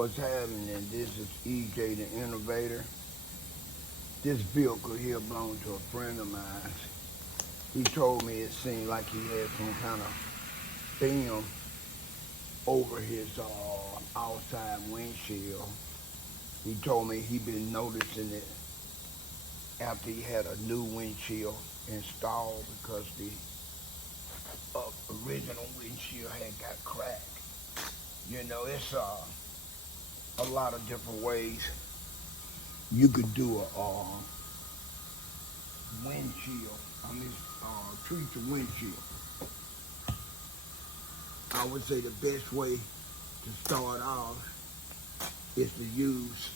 What's happening? This is EJ the Innovator. This vehicle here belonged to a friend of mine. He told me it seemed like he had some kind of film over his outside windshield. He told me he been noticing it after he had a new windshield installed because the original windshield had got cracked. You know, it's a lot of different ways you could do a windshield. Treat your windshield. I would say the best way to start off is to use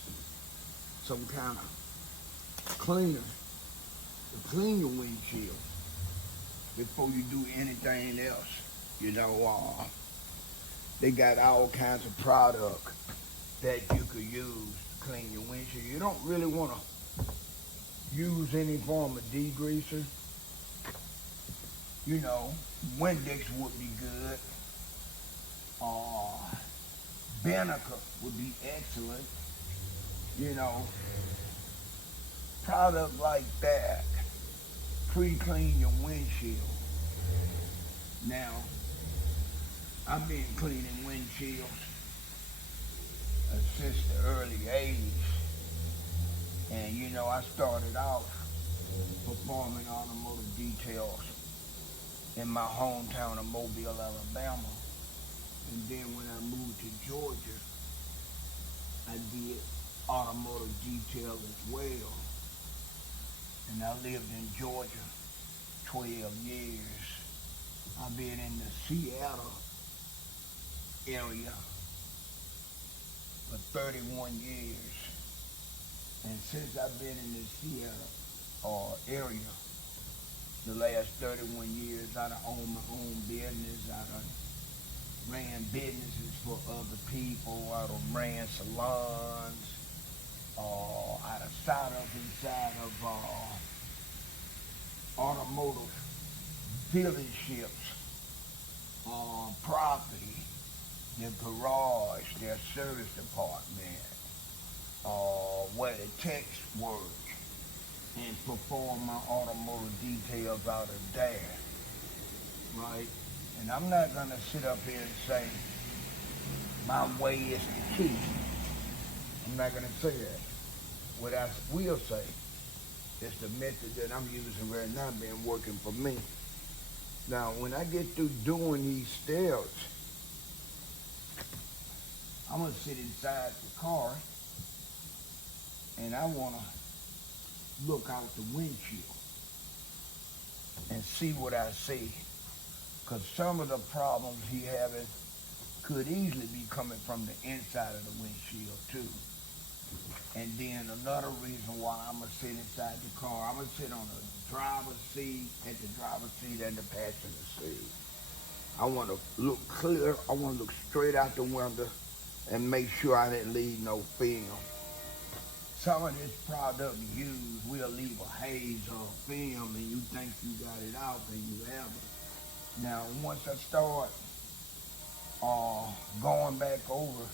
some kind of cleaner to clean your windshield before you do anything else. You know, they got all kinds of product that you could use to clean your windshield. You don't really want to use any form of degreaser. You know, Windex would be good. Vinegar would be excellent. You know, product like that. Pre-clean your windshield. Now, I've been cleaning windshields since the early 80s. And you know, I started off performing automotive details in my hometown of Mobile, Alabama. And then when I moved to Georgia, I did automotive detail as well. And I lived in Georgia 12 years. I've been in the Seattle area for 31 years. And since I've been in the Seattle area, the last 31 years, I done owned my own business. I done ran businesses for other people. I done ran salons. I done sat up inside of automotive dealerships, property, their garage, their service department, where the techs work, and perform my automotive details out of there, right? And I'm not gonna sit up here and say my way is the key. I'm not gonna say that. What I will say is the method that I'm using right now been working for me. Now, when I get through doing these steps, I'm gonna sit inside the car and I wanna look out the windshield and see what I see. Because some of the problems he having could easily be coming from the inside of the windshield too. And then another reason why I'm gonna sit inside the car, I'm gonna sit on the driver's seat, at the driver's seat and the passenger seat. I wanna look clear, I wanna look straight out the window and make sure I didn't leave no film. Some of this product used will leave a haze or a film and you think you got it out and you haven't. Now, once I start going back over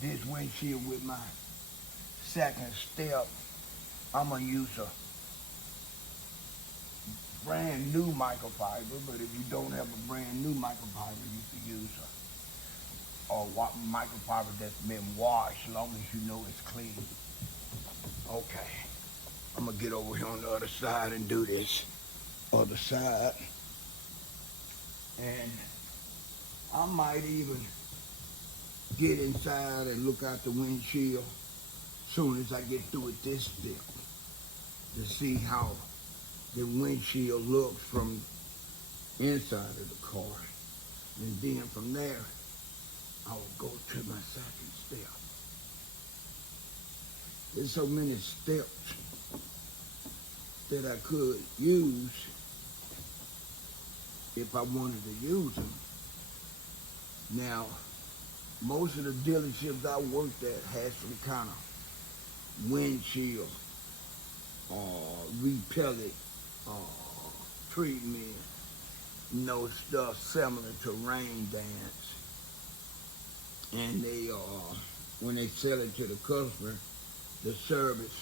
this windshield with my second step, I'm gonna use a brand new microfiber, but if you don't have a brand new microfiber, you can use a microfiber that's been washed, as long as you know it's clean. Okay, I'm gonna get over here on the other side and do this other side. And I might even get inside and look out the windshield soon as I get through with this step to see how the windshield looks from inside of the car. And then from there, I will go to my second step. There's so many steps that I could use if I wanted to use them. Now, most of the dealerships I worked at had some kind of windshield repellent treatment, stuff similar to rain dance. And when they sell it to the customer, the service,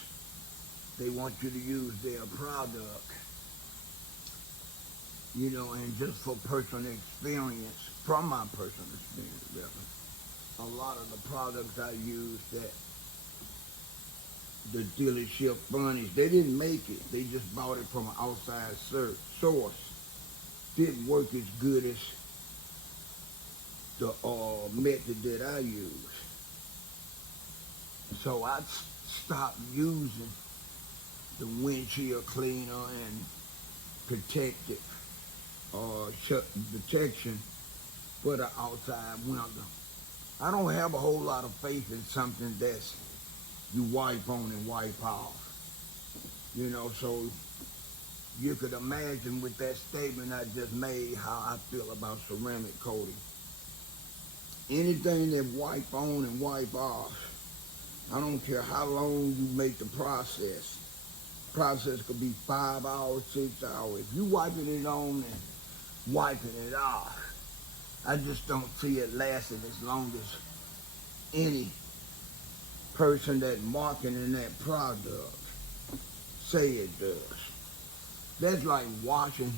they want you to use their product, you know, and just for personal experience, from my personal experience, rather, a lot of the products I use that the dealership furnished, they didn't make it. They just bought it from an outside source. Didn't work as good as the method that I use. So I stopped using the windshield cleaner and protective protection for the outside window. I don't have a whole lot of faith in something that's you wipe on and wipe off. You know, so you could imagine with that statement I just made how I feel about ceramic coating. Anything that wipe on and wipe off, I don't care how long you make the process. Process could be 5 hours, 6 hours. If you wiping it on and wiping it off, I just don't see it lasting as long as any person that marketing that product say it does. That's like washing,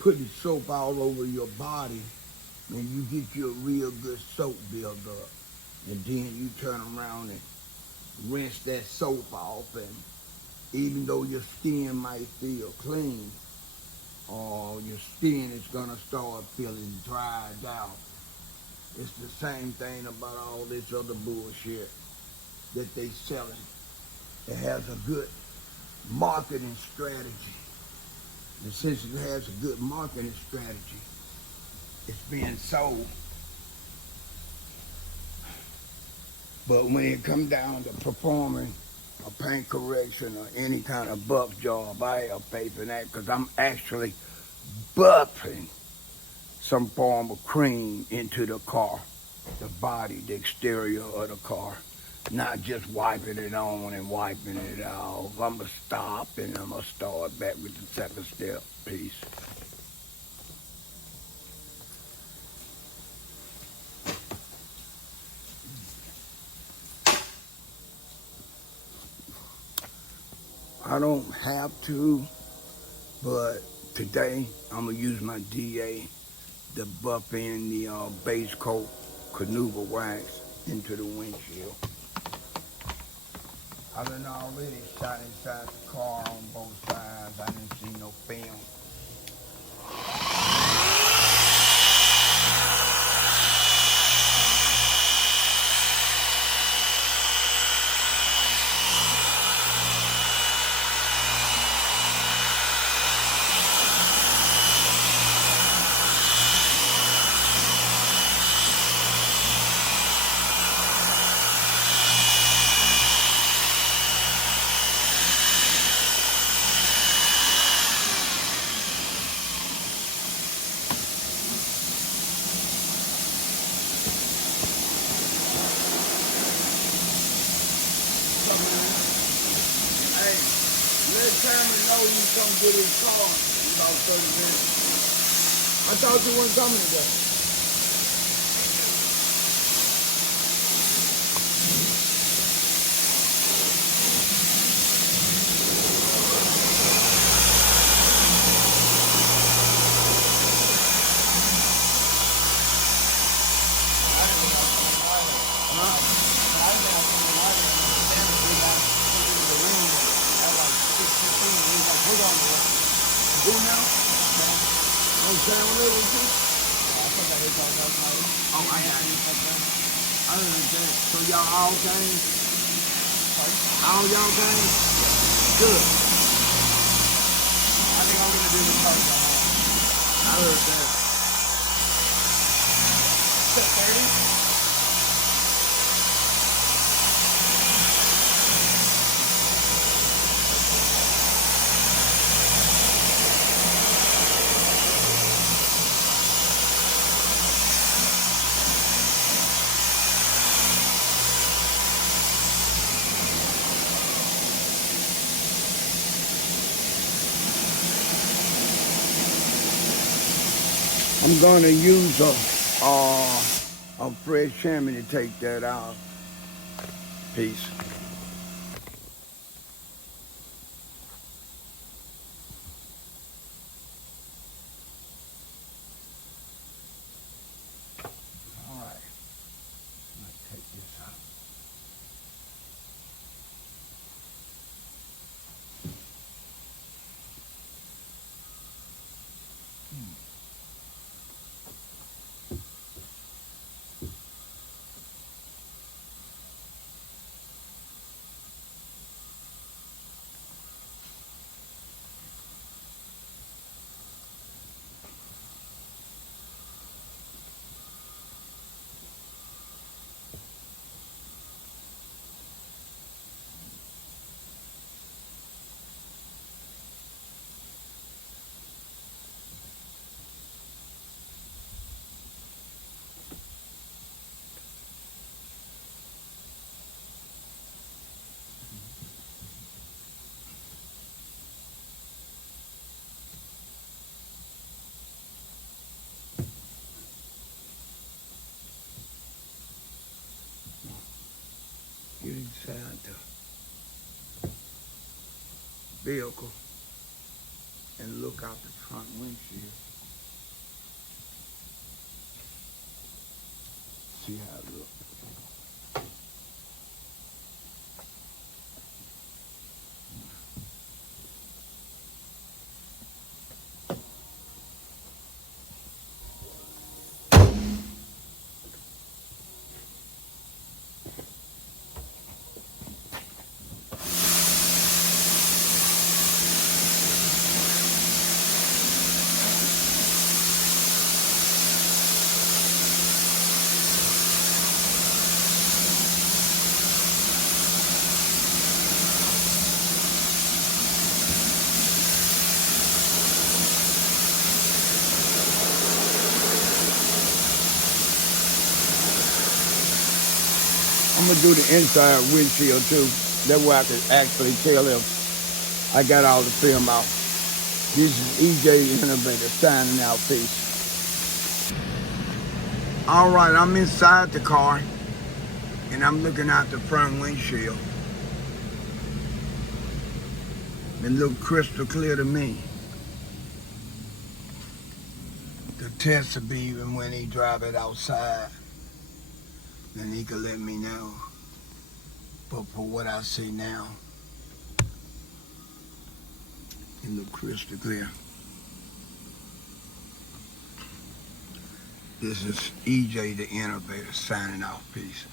putting soap all over your body, and you get you a real good soap buildup, and then you turn around and rinse that soap off, and even though your skin might feel clean, or your skin is gonna start feeling dried out. It's the same thing about all this other bullshit that they selling. It has a good marketing strategy. And since it has a good marketing strategy, it's being sold. But when it comes down to performing a paint correction or any kind of buff job, I have faith in that because I'm actually buffing some form of cream into the car, the body, the exterior of the car, not just wiping it on and wiping it off. I'm going to stop and I'm going to start back with the second step. Peace. I don't have to, but today I'm gonna use my DA to buff in the base coat Canuva wax into the windshield. I done already shot inside the car on both sides. I didn't see no film. Hey, let Cameron know you come get his car in about 30 minutes. I thought you weren't coming today. Who now? Oh, Sam Little too? Yeah, I thought that was all last night. Oh, I got it. I understand. So y'all all came? Sorry? All y'all came? Good. I think I'm gonna do the car go home. I heard that. 6:30? I'm gonna use a fresh shimmy to take that out. Peace. All right. Let's take this out. Get inside the vehicle and look out the front windshield. See how it looks. I'm gonna do the inside windshield too. That way I can actually tell if I got all the film out. This is EJ Innovator signing out. Peace. All right, I'm inside the car and I'm looking out the front windshield. It look crystal clear to me. The test will be even when he drive it outside. Then he can let me know. But for what I see now, it look crystal clear. This is EJ the Innovator signing off. Peace.